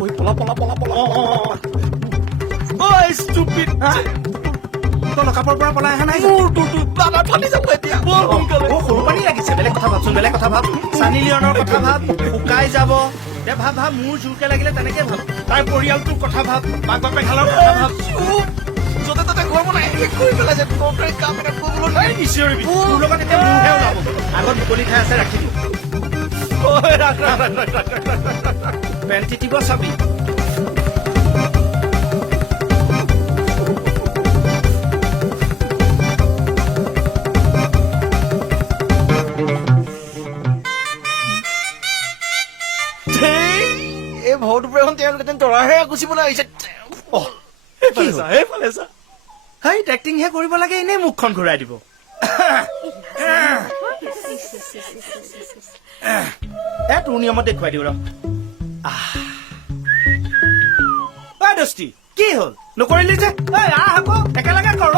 পলা পলা পলা পলা ষ্টুপিড তই লকাপৰ পৰা পলাই অহা নাই বাবা ফাটি যাব এতিয়া সৰু পানী লাগিছে বেলেগ কথা ভাবচোন বেলেগ কথা ভাব চানি লিয়নৰ কথা ভাব শুকাই যাব দে ভাব ভাব মোৰ জোৰকে লাগিলে তেনেকে ভাব তাৰ পৰিয়ালটোৰ কথা ভাব মাক বাপেক খালৰ কথা ভাব য'তে ত'তে ঘৰ বনাই শেষ কৰি পেলাইছে তহঁতে কাম এটা কৰিবলৈ নাই নিশ্চয়বি তোৰ লগত এতিয়া মোৰহে ওলাব আগত মুকলি ঠাই আছে ৰাখি দিওঁ পেণ্টি দিব চাবি এই ভৌত প্ৰেমখন তেওঁলোকে তৰাহে গুচিবলৈ আহিছে হাইট এক্টিংহে কৰিব লাগে এনেই মুখখন ঘূৰাই দিব তোৰ নিয়মত দেখুৱাই দিওঁ ৰস্তি কি হ'ল নকৰিলি যে আহ আকৌ একেলগে কৰ